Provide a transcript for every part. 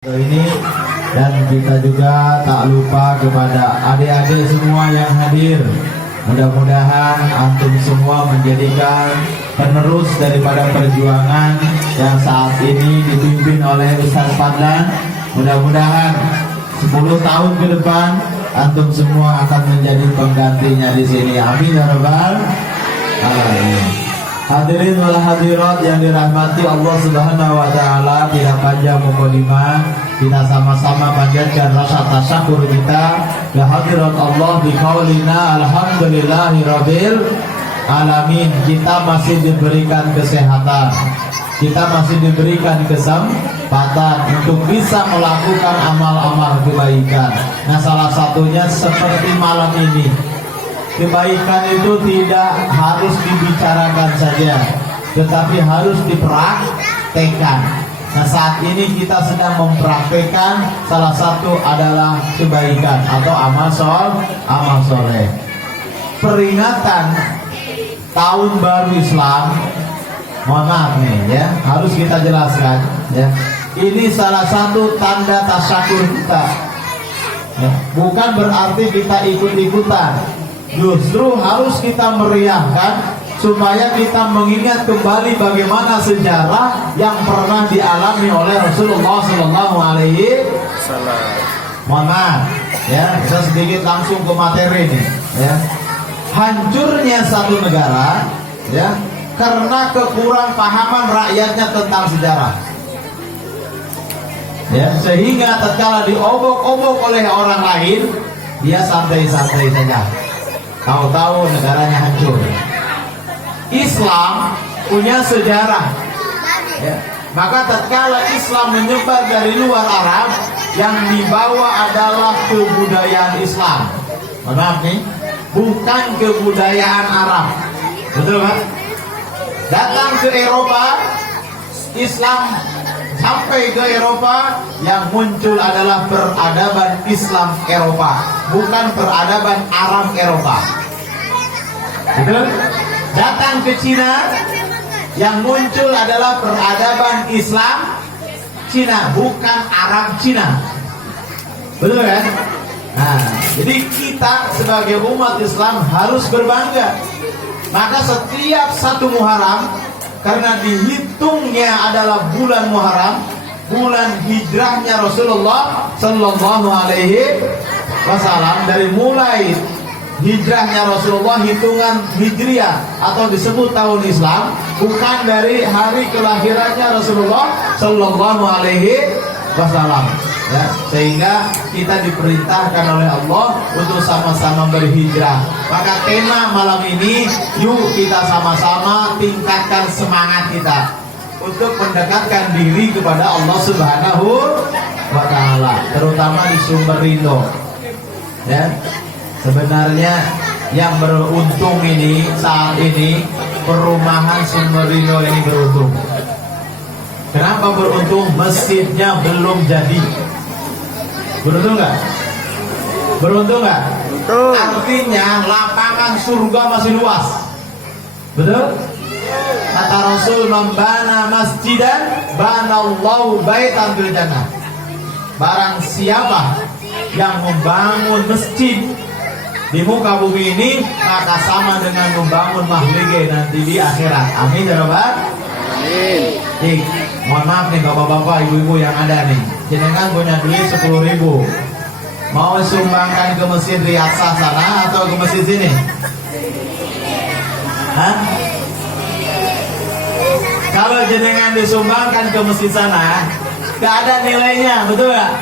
Ini dan kita juga tak lupa kepada adik-adik semua yang hadir. Mudah-mudahan antum semua menjadikan penerus daripada perjuangan yang saat ini dipimpin oleh Ustaz Fadlan. Mudah-mudahan 10 tahun ke depan antum semua akan menjadi penggantinya di sini. Amin ya rabbal alamin. Hadirin wal hadirat yang dirahmati Allah Subhanahu wa taala, tidak panjang mukadimah, kita sama-sama panjatkan rasa tasyukur kita ke hadirat Allah bi qaulina alhamdulillahi rabbil alamin. Kita masih diberikan kesehatan, kita masih diberikan kesempatan untuk bisa melakukan amal-amal kebaikan. Nah, salah satunya seperti malam ini. Kebaikan itu tidak harus dibicarakan saja, tetapi harus dipraktekkan. Nah, saat ini kita sedang mempraktekkan salah satu adalah kebaikan atau amal soleh. Peringatan tahun baru Islam, mohon maaf nih ya, harus kita jelaskan ya. Ini salah satu tanda tasyakur kita ya. Bukan berarti kita ikut-ikutan, justru harus kita meriahkan supaya kita mengingat kembali bagaimana sejarah yang pernah dialami oleh Rasulullah Sallallahu Alaihi Wasallam. Mohon maaf, ya, saya sedikit langsung ke materi ini. Ya, hancurnya satu negara, ya, karena kekurang pahaman rakyatnya tentang sejarah. Ya, sehingga tatkala diobok-obok oleh orang lain, dia santai-santai saja. Tahu-tahu negaranya hancur. Islam punya sejarah ya. Maka tatkala Islam menyebar dari luar Arab, yang dibawa adalah kebudayaan Islam. Maaf nih, bukan kebudayaan Arab. Betul kan? Datang ke Eropa, Islam sampai ke Eropa, yang muncul adalah peradaban Islam Eropa, bukan peradaban Arab Eropa. Betul? Datang ke Cina, yang muncul adalah peradaban Islam Cina, bukan Arab Cina. Betul kan? Nah, jadi kita sebagai umat Islam harus berbangga. Maka setiap satu Muharram, karena dihitungnya adalah bulan Muharram, bulan hijrahnya Rasulullah Sallallahu Alaihi Wasallam, dari mulai hijrahnya Rasulullah hitungan hijriah atau disebut tahun Islam, bukan dari hari kelahirannya Rasulullah Sallallahu Alaihi Wasallam. Ya, sehingga kita diperintahkan oleh Allah untuk sama-sama berhijrah. Maka tema malam ini, yuk kita sama-sama tingkatkan semangat kita untuk mendekatkan diri kepada Allah Subhanahu wa taala, terutama di Sumberino. Ya, sebenarnya yang beruntung ini saat ini perumahan Sumberino ini beruntung. Kenapa beruntung? Masjidnya belum jadi. Beruntung nggak? Beruntung nggak? Artinya lapangan surga masih luas. Betul? Kata Rasul, membana masjidan banallahu baitan fil jannah. Barang siapa yang membangun masjid di muka bumi ini, maka sama dengan membangun mahligai nanti di akhirat. Amin ya rabbal alamin. Nih, mohon maaf nih bapak-bapak, ibu-ibu yang ada nih, jenengan punya duit 10.000, mau sumbangkan ke Masjid Riyasa sana atau ke masjid sini? Hah? Kalau jenengan disumbangkan ke masjid sana, gak ada nilainya, betul gak?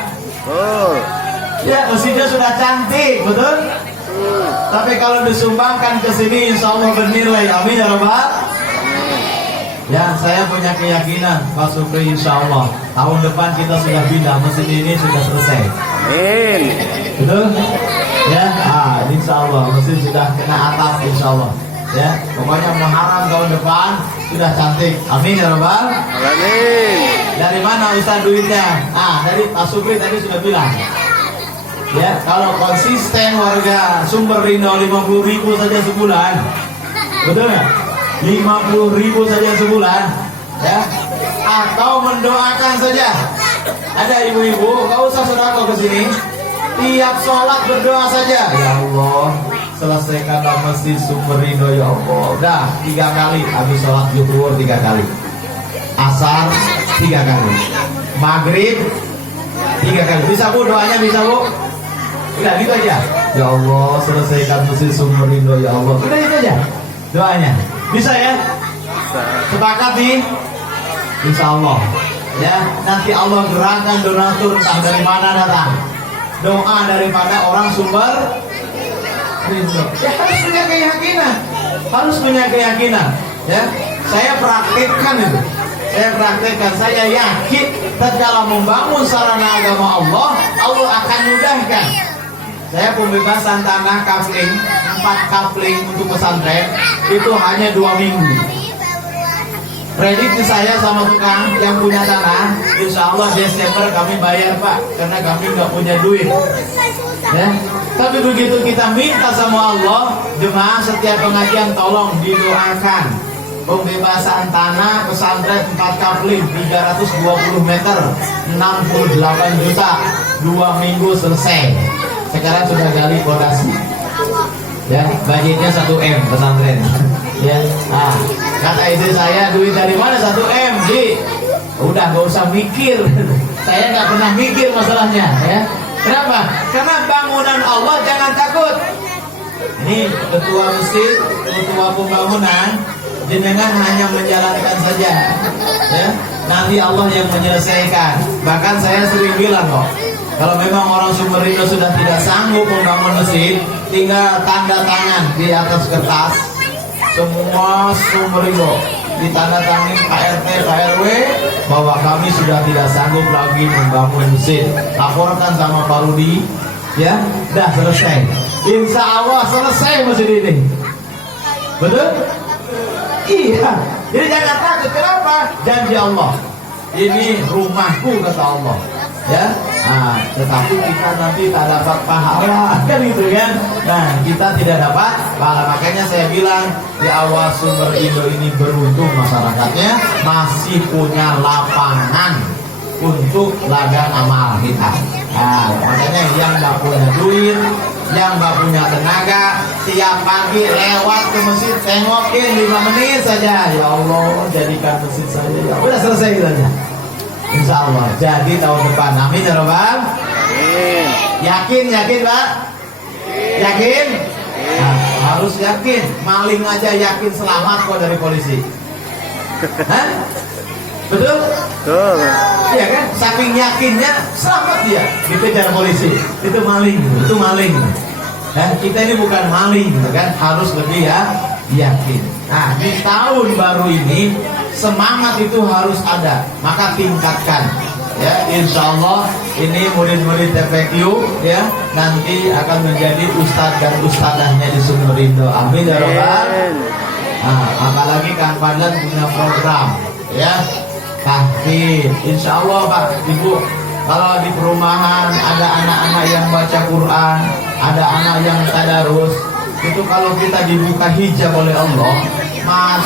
Ya, masjidnya sudah cantik, betul? Tapi kalau disumbangkan ke sini, insya Allah bernilai. Amin ya rabbal. Ya, saya punya keyakinan Pak Supri, insya Allah tahun depan kita sudah pindah, masjid ini sudah selesai. Amin. Betul? Ya, insya Allah masjid sudah kena atap, insya Allah. Ya, pokoknya Muharram tahun depan sudah cantik. Amin ya rabbal alamin. Dari mana Ustaz duitnya? Dari Pak Supri tadi sudah bilang. Ya, kalau konsisten warga Sumberino 50.000 saja sebulan, betul nggak? 50.000 saja sebulan, ya, atau mendoakan saja Ada ibu-ibu, nggak usah sedekah ke sini. Tiap sholat berdoa saja. Ya Allah, selesaikanlah masjid Sumber Ridho ya Allah. Dah 3 kali habis sholat zuhur 3 kali. Asar 3 kali. Maghrib 3 kali. Bisa Bu doanya bisa Bu? Udah gitu aja. Ya Allah, selesaikan masjid Sumber Ridho ya Allah. Udah itu aja doanya. Bisa ya? Sepakat nih? Insya Allah. Ya, nanti Allah gerakkan donatur entah dari mana datang. Doa daripada orang Sumber Ridho. Ya harus punya keyakinan. Harus punya keyakinan. Ya, saya praktekkan itu. Saya yakin tatkala membangun sarana agama Allah, Allah akan mudahkan. Saya pembebasan tanah kapling 4 kapling untuk pesantren itu hanya 2 minggu. Prediksi saya sama tukang yang punya tanah, insya Allah Desember kami bayar Pak, karena kami nggak punya duit. Ya. Tapi begitu kita minta sama Allah, jemaah setiap pengajian tolong didoakan pembebasan tanah pesantren 4 kapling 320 meter 68 juta 2 minggu selesai. Sekarang sudah gali fondasi. Ya, budgetnya 1M pesantren. Ya, kata istri saya, duit dari mana 1M? Udah gak usah mikir. Saya nggak pernah mikir masalahnya. Ya, kenapa? Karena bangunan Allah jangan takut. Ini ketua masjid, ketua pembangunan, jenengan hanya menjalankan saja. Ya, nanti Allah yang menyelesaikan. Bahkan saya sering bilang kok, kalau memang orang Sumber Ridho sudah tidak sanggup membangun masjid, tinggal tanda tangan di atas kertas. Semua Sumber Ridho ditandatangani Pak RT, Pak RW bahwa kami sudah tidak sanggup lagi membangun masjid. Laporkan sama Pak Rudi, ya, dah selesai. Insya Allah selesai masjid ini. Betul? Iya. Jadi jangan takut. Kenapa? Janji Allah. Ini rumahku kata Allah. Ya, tetapi kita nanti tak dapat pahala kan gitu kan. Nah, kita tidak dapat pahala. Makanya saya bilang di awal Sumber Ridho ini beruntung masyarakatnya masih punya lapangan untuk ladang amal kita. Nah, makanya yang nggak punya duit, yang nggak punya tenaga, tiap pagi lewat ke masjid tengokin 5 menit saja. Ya Allah, jadikan masjid saya. Ya udah selesai gitu aja. Insya Allah jadi tahun depan. Amin ya Rabbal. Yakin Pak? Yakin? Nah, harus yakin. Maling aja yakin selamat kok dari polisi. Hah? Betul? Betul. Iya kan? Saking yakinnya selamat dia dikejar polisi. Itu maling. Dan kita ini bukan maling, kan? Harus lebih yakin. Nah, di tahun baru ini semangat itu harus ada, maka tingkatkan. Ya, insya Allah ini murid-murid TPQ ya nanti akan menjadi ustadz dan ustadzahnya di Sumber Ridho. Amin ya Rabbal. Nah, apalagi Kang Fadlan punya program ya tahfidz. Insya Allah Pak Ibu, kalau di perumahan ada anak-anak yang baca Quran, ada anak yang tadarus, itu kalau kita dibuka hijab oleh Allah,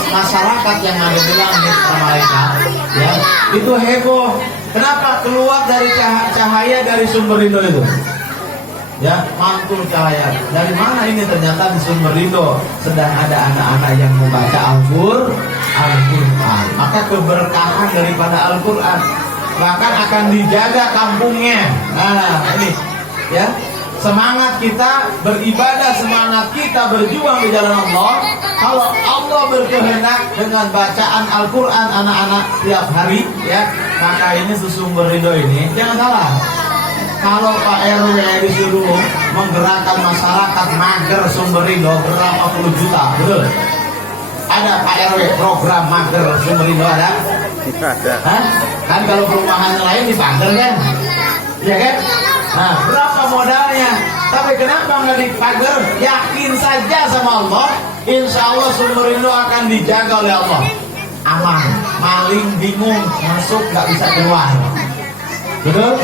masyarakat yang ada di langit malaikat ya itu heboh. Kenapa? Keluar dari cahaya dari Sumber Ridho itu ya, mantul cahaya. Dari mana ini? Ternyata di Sumber Ridho sedang ada anak-anak yang membaca Al-Quran. Maka keberkahan daripada Al-Quran bahkan akan dijaga kampungnya. Nah ini ya, semangat kita beribadah, semangat kita berjuang di jalan Allah. Kalau Allah berkehendak dengan bacaan Al-Quran anak-anak tiap hari ya, maka ini Sumber Ridho ini jangan salah. Kalau Pak RW disuruh menggerakkan masyarakat mager Sumber Ridho berapa puluh juta, betul? Ada Pak RW program mager Sumber Ridho ada? Hah? Kan kalau perumahan lain dipager kan? Iya kan? Nah, berapa modalnya? Tapi kenapa nggak dipagar? Yakin saja sama Allah, insya Allah Sumber Ridho akan dijaga oleh Allah. Aman, maling bingung masuk nggak bisa keluar. Betul?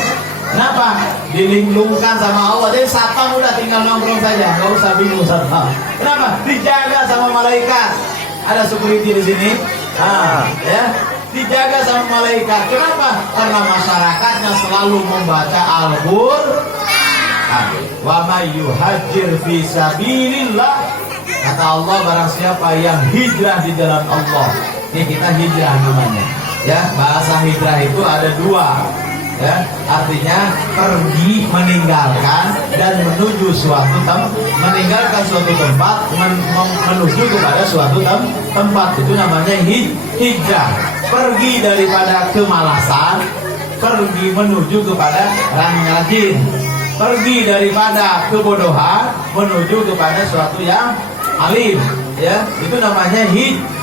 Kenapa? Dilindungkan sama Allah. Jadi satpam udah tinggal nongkrong saja, nggak usah bingung satpam. Kenapa? Dijaga sama malaikat. Ada security di sini. Ya, dijaga sama malaikat. Kenapa? Karena masyarakatnya selalu membaca Al-Qur'an. Wa may yuhajir fi sabilillah, kata Allah, barang siapa yang hijrah di jalan Allah. Ini kita hijrah namanya. Ya, bahasa hijrah itu ada dua. Ya, artinya pergi, meninggalkan dan menuju suatu tempat, meninggalkan suatu tempat, menuju kepada suatu tempat, itu namanya hijrah. Pergi daripada kemalasan, pergi menuju kepada rajin. Pergi daripada kebodohan menuju kepada suatu yang alim. Ya, itu namanya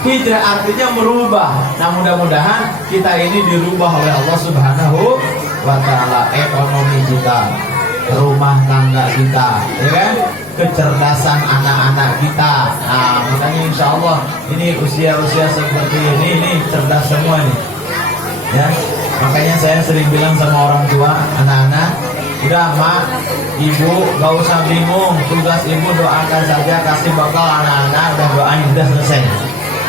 hijrah, artinya merubah. Nah, mudah-mudahan kita ini dirubah oleh Allah Subhanahu wa ta'ala, ekonomi kita, rumah tangga kita, ya kan? Kecerdasan anak-anak kita. Nah, makanya insya Allah ini usia-usia seperti ini cerdas semua nih. Ya, makanya saya sering bilang sama orang tua, anak-anak, udah mak, ibu gak usah bingung, tugas ibu doakan saja, kasih bekal anak-anak, udah doain, udah selesai.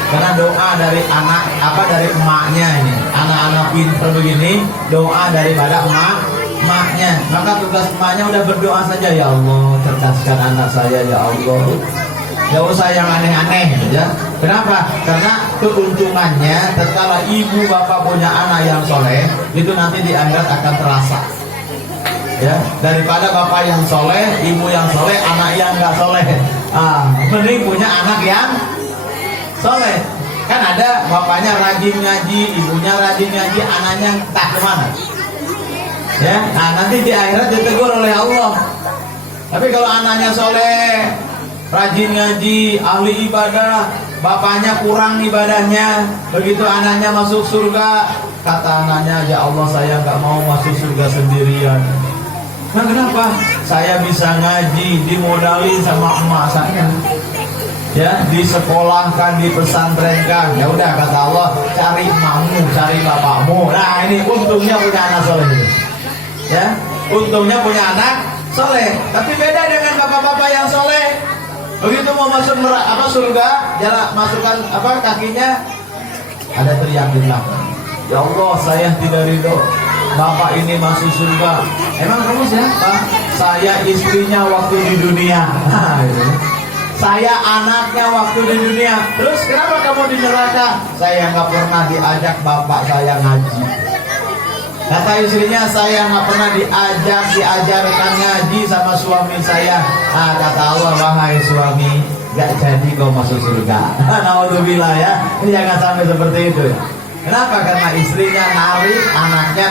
Karena doa dari anak, dari emaknya ini, anak-anak pintar begini, doa daripada emaknya. Maka tugas emaknya udah berdoa saja, ya Allah cerdaskan anak saya, ya Allah. Gak usah yang aneh-aneh ya. Kenapa? Karena keuntungannya tatkala ibu bapak punya anak yang soleh, itu nanti di akhirat akan terasa. Ya, daripada bapak yang soleh, ibu yang soleh, anak yang nggak soleh. Mending punya anak yang soleh. Kan ada bapaknya rajin ngaji, ibunya rajin ngaji, anaknya entah kemana. Ya, nah nanti di akhirat ditegur oleh Allah. Tapi kalau anaknya soleh, rajin ngaji, ahli ibadah, bapaknya kurang ibadahnya, begitu anaknya masuk surga, kata anaknya, ya Allah saya nggak mau masuk surga sendirian. Nah kenapa? Saya bisa ngaji, dimodalin sama emak saya, ya, disekolahkan, dipesantrenkan. Ya udah kata Allah, cari emakmu, cari bapakmu. Nah ini untungnya punya anak soleh. Ya, untungnya punya anak soleh. Tapi beda dengan bapak-bapak yang soleh. Begitu mau masuk surga, jalan masukkan kakinya, ada teriak di belakang. Ya Allah, saya tidak ridho bapak ini masuk surga. Emang kamu siapa? Saya istrinya waktu di dunia. Saya anaknya waktu di dunia. Terus kenapa kamu di neraka? Saya nggak pernah diajak bapak saya ngaji. Kata istrinya, saya nggak pernah diajarkan ngaji sama suami saya. Kata Allah, wahai suami, nggak jadi kau masuk surga. Naudzubillah ya. Ini jangan sampai seperti itu. Kenapa? Karena istrinya narik, anaknya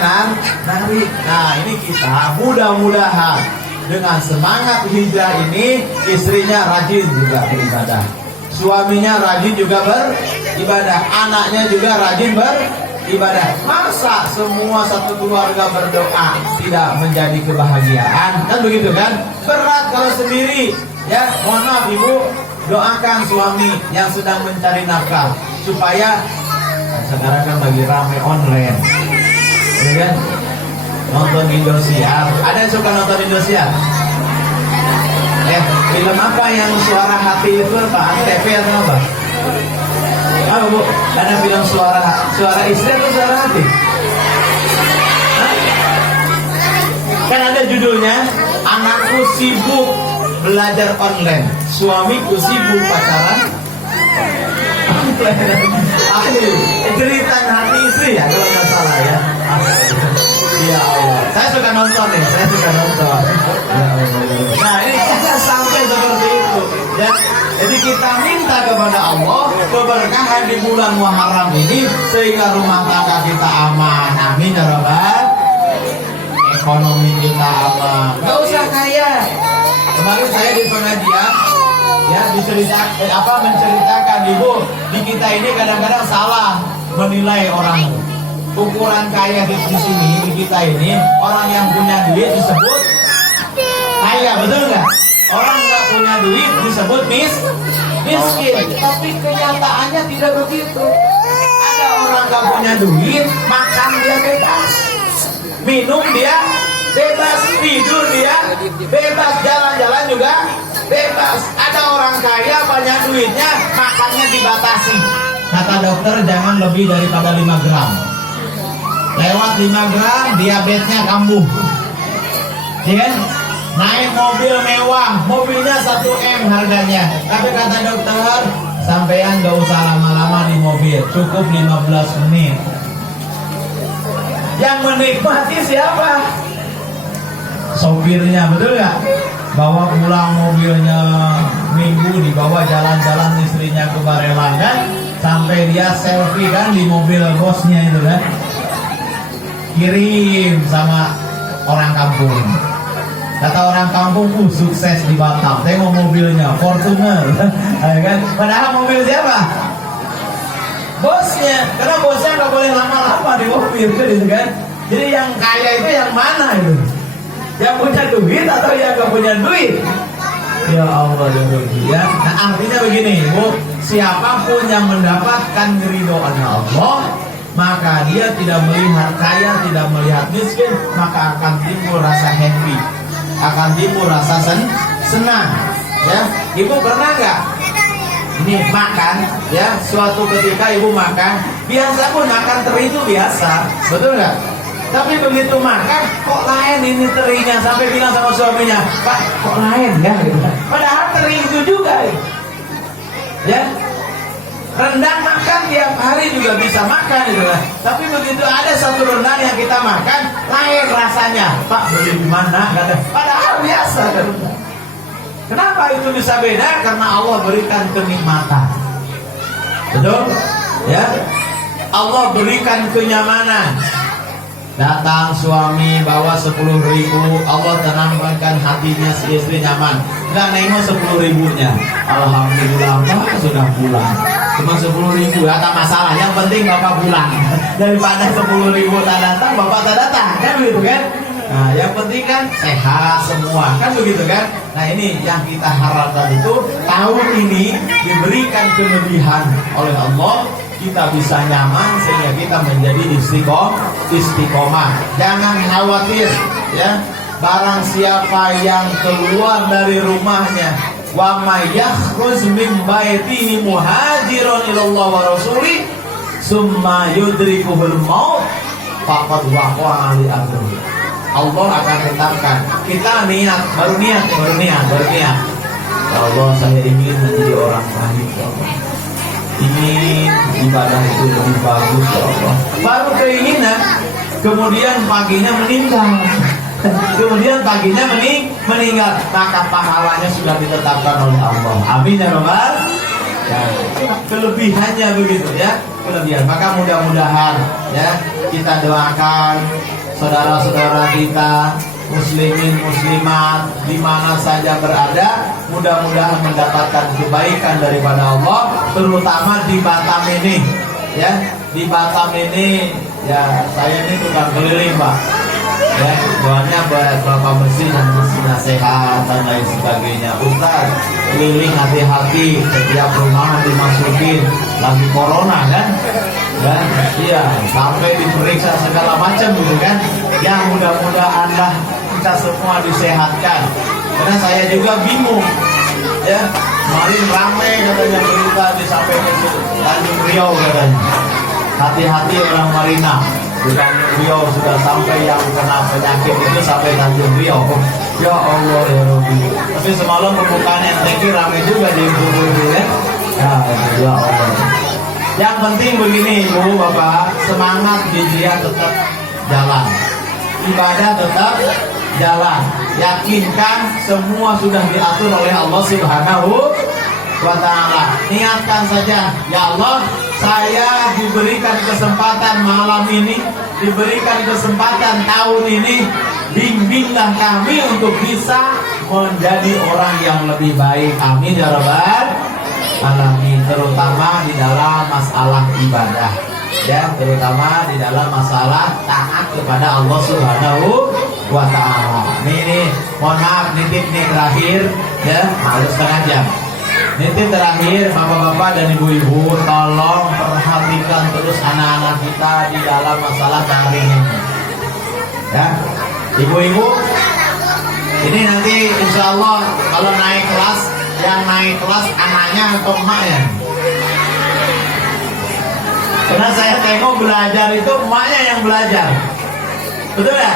narik. Nah ini kita mudah-mudahan dengan semangat hijrah ini, istrinya rajin juga beribadah, suaminya rajin juga beribadah, anaknya juga rajin beribadah. Masa semua satu keluarga berdoa tidak menjadi kebahagiaan? Kan begitu kan? Berat kalau sendiri. Ya, mohon maaf ibu, doakan suami yang sedang mencari nafkah supaya sekarang kan lagi rame online, ya kan? Nonton Indosiar. Ada yang suka nonton Indosiar? Film apa yang suara hati itu apa? Antv atau apa? Bu, ada film suara istri atau suara hati? Kan ada judulnya, anakku sibuk belajar online, suamiku sibuk pacaran. Cerita hati istri ya kalau nggak salah ya. Ya Allah, saya suka nonton nih, saya suka nonton. Ya Allah. Nah ini jangan sampai seperti itu. Ya, jadi kita minta kepada Allah keberkahan di bulan Muharram ini sehingga rumah tangga kita aman. Amin ya Rabbal. Ekonomi kita aman. Gak usah kaya. Kemarin saya di pengajian, ya menceritakan ibu di kita ini kadang-kadang salah menilai orang. Ukuran kaya di sini di kita ini, orang yang punya duit disebut kaya, betul nggak? Orang nggak punya duit disebut miskin. Tapi kenyataannya tidak begitu. Ada orang nggak punya duit, makan dia bebas, minum dia bebas, tidur dia bebas, jalan-jalan juga bebas. Ada orang kaya banyak duitnya, makannya dibatasi. kata dokter jangan lebih daripada 5 gram. Lewat 5 gram diabetesnya kambuh. Ya kan? Naik mobil mewah, mobilnya 1 M harganya, tapi kata dokter sampean gak usah lama-lama di mobil, cukup 15 menit. Yang menikmati siapa? Sopirnya, betul gak? Bawa pulang mobilnya minggu, dibawa jalan-jalan istrinya ke Barelang kan, sampai dia selfie kan di mobil bosnya itu kan, kirim sama orang kampung. Kata orang kampung, sukses di Batam. Tengok mobilnya, Fortuner, kan? Padahal mobil siapa? Bosnya. Karena bosnya nggak boleh lama-lama di mobil, gitu kan? Jadi yang kaya itu yang mana itu? Yang punya duit atau yang nggak punya duit? Ya Allah, ya. Nah artinya begini, Bu, siapapun yang mendapatkan keridhaan Allah, maka dia tidak melihat kaya, tidak melihat miskin, maka akan timbul rasa happy, akan timbul rasa senang. Ya, ibu pernah nggak ini makan? Ya, suatu ketika ibu makan, biasa pun makan teri itu biasa, betul nggak? Tapi begitu makan, kok lain ini terinya, sampai bilang sama suaminya, Pak, kok lain ya? Padahal teri itu juga, ya. Rendang makan tiap hari juga bisa makan gitu kan. Tapi begitu ada satu rendang yang kita makan, lain rasanya. Pak, beli di mana? Padahal biasa kan. Kenapa itu bisa beda? Karena Allah berikan kenikmatan. Betul? Ya. Allah berikan kenyamanan. Datang suami bawa 10.000, Allah tenangkan hatinya, si istri nyaman. Nggak nengok 10.000-nya. Alhamdulillah, Pak sudah pulang. Cuma 10.000, tak masalah. Yang penting Bapak pulang. Daripada 10.000 tak datang, Bapak tak datang, kan begitu kan? Nah, yang penting kan sehat semua, kan begitu kan? Nah ini yang kita harapkan itu tahun ini diberikan kelebihan oleh Allah, kita bisa nyaman sehingga kita menjadi istiqomah. Jangan khawatir, ya. Barang siapa yang keluar dari rumahnya, wa may yakhruj min baitihi muhajiran ila Allah wa rasuli summa yudrikuhul maut faqad waqa'a li amri. Allah akan tetapkan. Kita baru niat. Ya Allah, saya ingin menjadi orang baik, ya Allah. Ingin ibadah itu lebih bagus, ya Allah. Baru keinginan, kemudian paginya meninggal. Kemudian paginya meninggal, maka pahalanya sudah ditetapkan oleh Allah. Amin ya Rabbal. Ya, kelebihannya begitu ya, kelebihan. Maka mudah-mudahan ya kita doakan saudara-saudara kita muslimin muslimat di mana saja berada, mudah-mudahan mendapatkan kebaikan daripada Allah, terutama di Batam ini ya. Di Batam ini ya, saya ini tukang keliling Pak ya, doanya buat Bapak bersih dan bersihnya sehat dan lain sebagainya. Ustaz, keliling hati-hati, setiap rumah dimasukin lagi corona kan? Dan iya, sampai diperiksa segala macam gitu kan. Yang mudah-mudahan lah kita semua disehatkan. Karena saya juga bingung ya, kemarin ramai katanya berita disampaikan ke Tanjung Priok katanya. Hati-hati orang Marina, di Tanjung Priok sudah sampai yang kena penyakit itu sampai Tanjung Priok. Ya Allah ya Rabbi. Tapi semalam pembukaan NTV ramai juga di Ibu ya. Ya Allah. Yang penting begini Ibu Bapak, semangat hijriah tetap jalan, ibadah tetap jalan. Yakinkan semua sudah diatur oleh Allah Subhanahu wa ta'ala. Niatkan saja, ya Allah, saya diberikan kesempatan malam ini, diberikan kesempatan tahun ini, bimbinglah kami untuk bisa menjadi orang yang lebih baik. Amin ya Rabbal alamin. Terutama di dalam masalah ibadah ya, terutama di dalam masalah taat kepada Allah Subhanahu wa ta'ala. Ini mohon maaf nitip nih terakhir ya, harus setengah jam. Nitip terakhir bapak-bapak dan ibu-ibu, tolong perhatikan terus anak-anak kita di dalam masalah daring ini ya. Ibu-ibu ini nanti insya Allah kalau naik kelas, yang naik kelas anaknya atau emaknya? Karena saya tengok belajar itu emaknya yang belajar. Betul ya?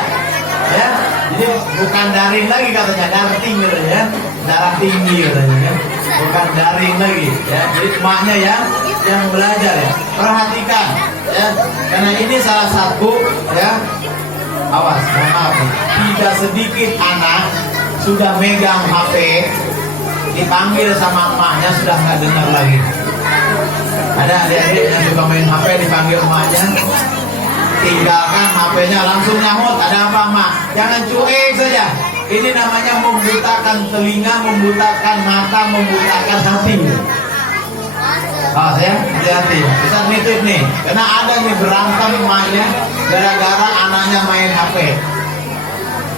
Ya, jadi bukan daring lagi katanya, darah tinggi ya, darah tinggi katanya ya, bukan daring lagi ya. Jadi emaknya yang belajar ya. Perhatikan ya, karena ini salah satu ya. Awas, maaf, tidak sedikit anak sudah megang HP, dipanggil sama emaknya sudah nggak dengar lagi. Ada adik-adik yang suka main HP dipanggil emaknya, tinggalkan HP-nya langsung nyahut. Ada apa mak? Jangan cuek saja. Ini namanya membutakan telinga, membutakan mata, membutakan hati. Oh ya, hati-hati. Bisa nitip nih, karena ada nih berantem emaknya gara-gara anaknya main HP.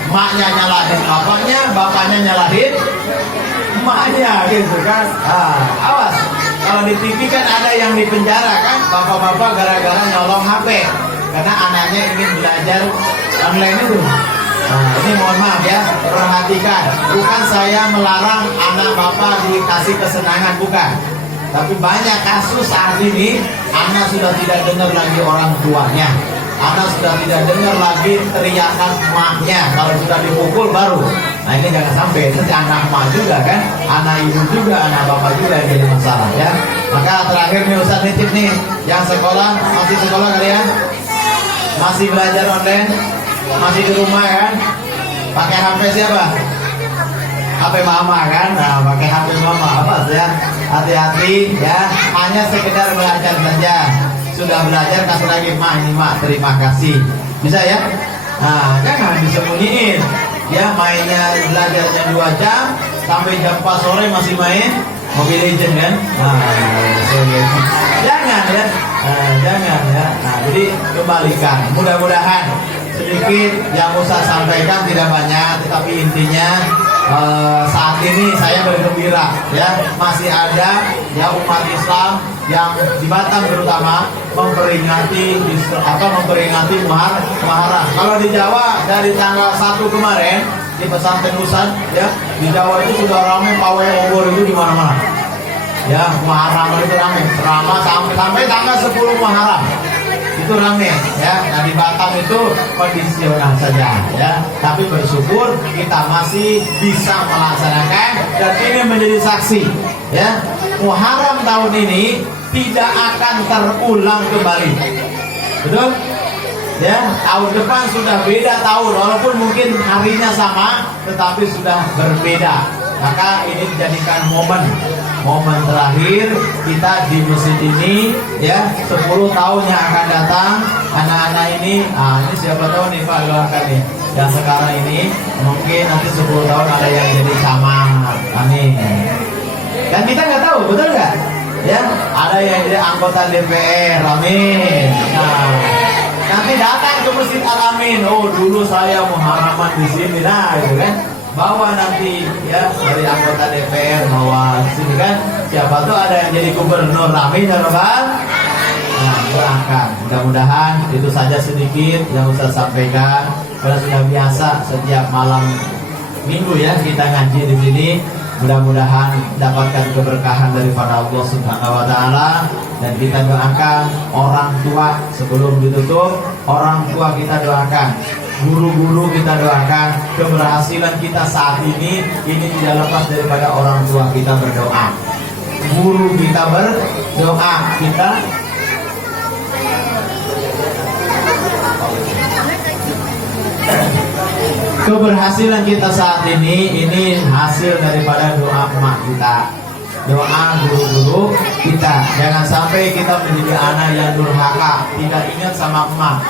Emaknya nyalahin bapaknya, bapaknya nyalahin emaknya, gitu kan? Awas. Kalau di TV kan ada yang dipenjara kan, bapak-bapak gara-gara nyolong HP karena anaknya ingin belajar online itu. Ini mohon maaf ya, perhatikan. Bukan saya melarang anak bapak dikasih kesenangan, bukan. Tapi banyak kasus saat ini anak sudah tidak dengar lagi orang tuanya, anak sudah tidak dengar lagi teriakan emaknya. Kalau sudah dipukul baru. Nah ini jangan sampai, nanti anak emak juga kan, anak ibu juga, anak bapak juga yang jadi masalah ya. Maka terakhir nih Ustaz nitip nih, yang sekolah, masih sekolah kalian? Masih belajar online? Masih di rumah kan? Pakai HP siapa? HP mama kan? Nah pakai HP mama, apa ya? Hati-hati ya, hanya sekedar belajar saja. Sudah belajar kasih lagi mak, ini mak terima kasih. Bisa ya? Nah jangan disembunyiin. Ya mainnya belajarnya 2 jam sampai jam 4 sore masih main Mobile Legends kan? Jangan ya, jangan ya. Nah jadi kembalikan. Mudah-mudahan sedikit yang Ustaz sampaikan tidak banyak, tetapi intinya saat ini saya bergembira ya, masih ada ya umat Islam yang di Batam terutama memperingati Muharram. Kalau di Jawa dari tanggal 1 kemarin di pesantren Ustaz ya, di Jawa itu sudah ramai pawai obor itu di mana-mana. Ya, Muharram itu ramai, sampai tanggal 10 Muharram. Itu ramai ya. Nah di Batam itu kondisional saja ya, tapi bersyukur kita masih bisa melaksanakan dan ini menjadi saksi ya, Muharram tahun ini tidak akan terulang kembali. Betul? Ya, tahun depan sudah beda tahun, walaupun mungkin harinya sama tetapi sudah berbeda. Maka ini dijadikan momen terakhir kita di masjid ini ya, 10 tahun yang akan datang anak-anak ini. Ini siapa tahu nih Pak, doakan nih yang sekarang ini mungkin nanti 10 tahun ada yang jadi camat. Amin. Dan kita nggak tahu, betul nggak? Ya, ada yang jadi anggota DPR. Amin. Nah, nanti datang ke Masjid Al-Amin. Oh, dulu saya Muharraman di sini, nah gitu kan. Bawa nanti ya dari anggota DPR bawa sini kan, siapa tuh ada yang jadi gubernur. Amin ya Rabbal. Nah doakan, mudah-mudahan itu saja sedikit yang Ustaz sampaikan. Karena sudah biasa setiap malam minggu ya kita ngaji di sini. Mudah-mudahan dapatkan keberkahan daripada Allah Subhanahu wa taala, dan kita doakan orang tua sebelum ditutup, orang tua kita doakan, guru-guru kita doakan, keberhasilan kita saat ini tidak lepas daripada orang tua kita berdoa. Guru kita berdoa, kita keberhasilan kita saat ini hasil daripada doa emak kita, doa guru-guru kita. Jangan sampai kita menjadi anak yang durhaka, tidak ingat sama emak,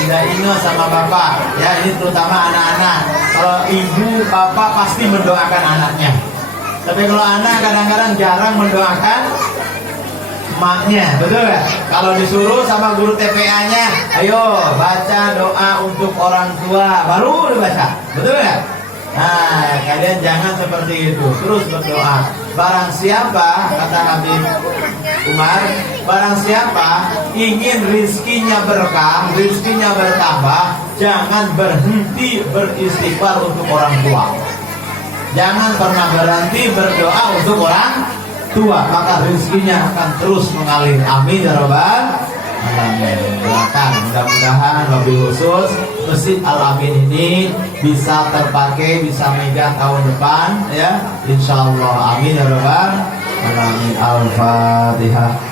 tidak ingat sama bapak ya. Ini terutama anak-anak. Kalau ibu bapak pasti mendoakan anaknya, tapi kalau anak kadang-kadang jarang mendoakan emaknya, betul gak? Kalau disuruh sama guru TPA-nya, ayo baca doa untuk orang tua, baru dibaca, betul gak? Nah, kalian jangan seperti itu, terus berdoa. Barang siapa, kata Habib Umar, barang siapa ingin rizkinya berkah, rizkinya bertambah, jangan berhenti beristighfar untuk orang tua. Jangan pernah berhenti berdoa untuk orang tua, maka rizkinya akan terus mengalir. Amin ya Rabbal Alamin. Doakan mudah-mudahan wabil khusus Masjid Al-Amin ini bisa terpakai, bisa megah tahun depan ya. Insyaallah. Amin ya rabbal alamin. Al-Fatihah.